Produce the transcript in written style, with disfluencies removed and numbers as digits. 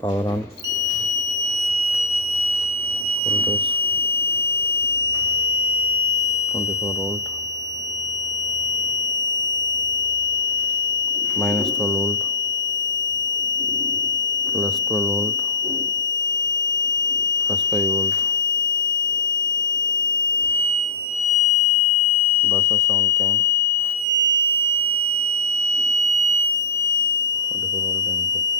Power on. Voltage 24 volt, minus 12 volt, plus 12 volt, plus 5 volt. Buzzer sound came. 24 volt input.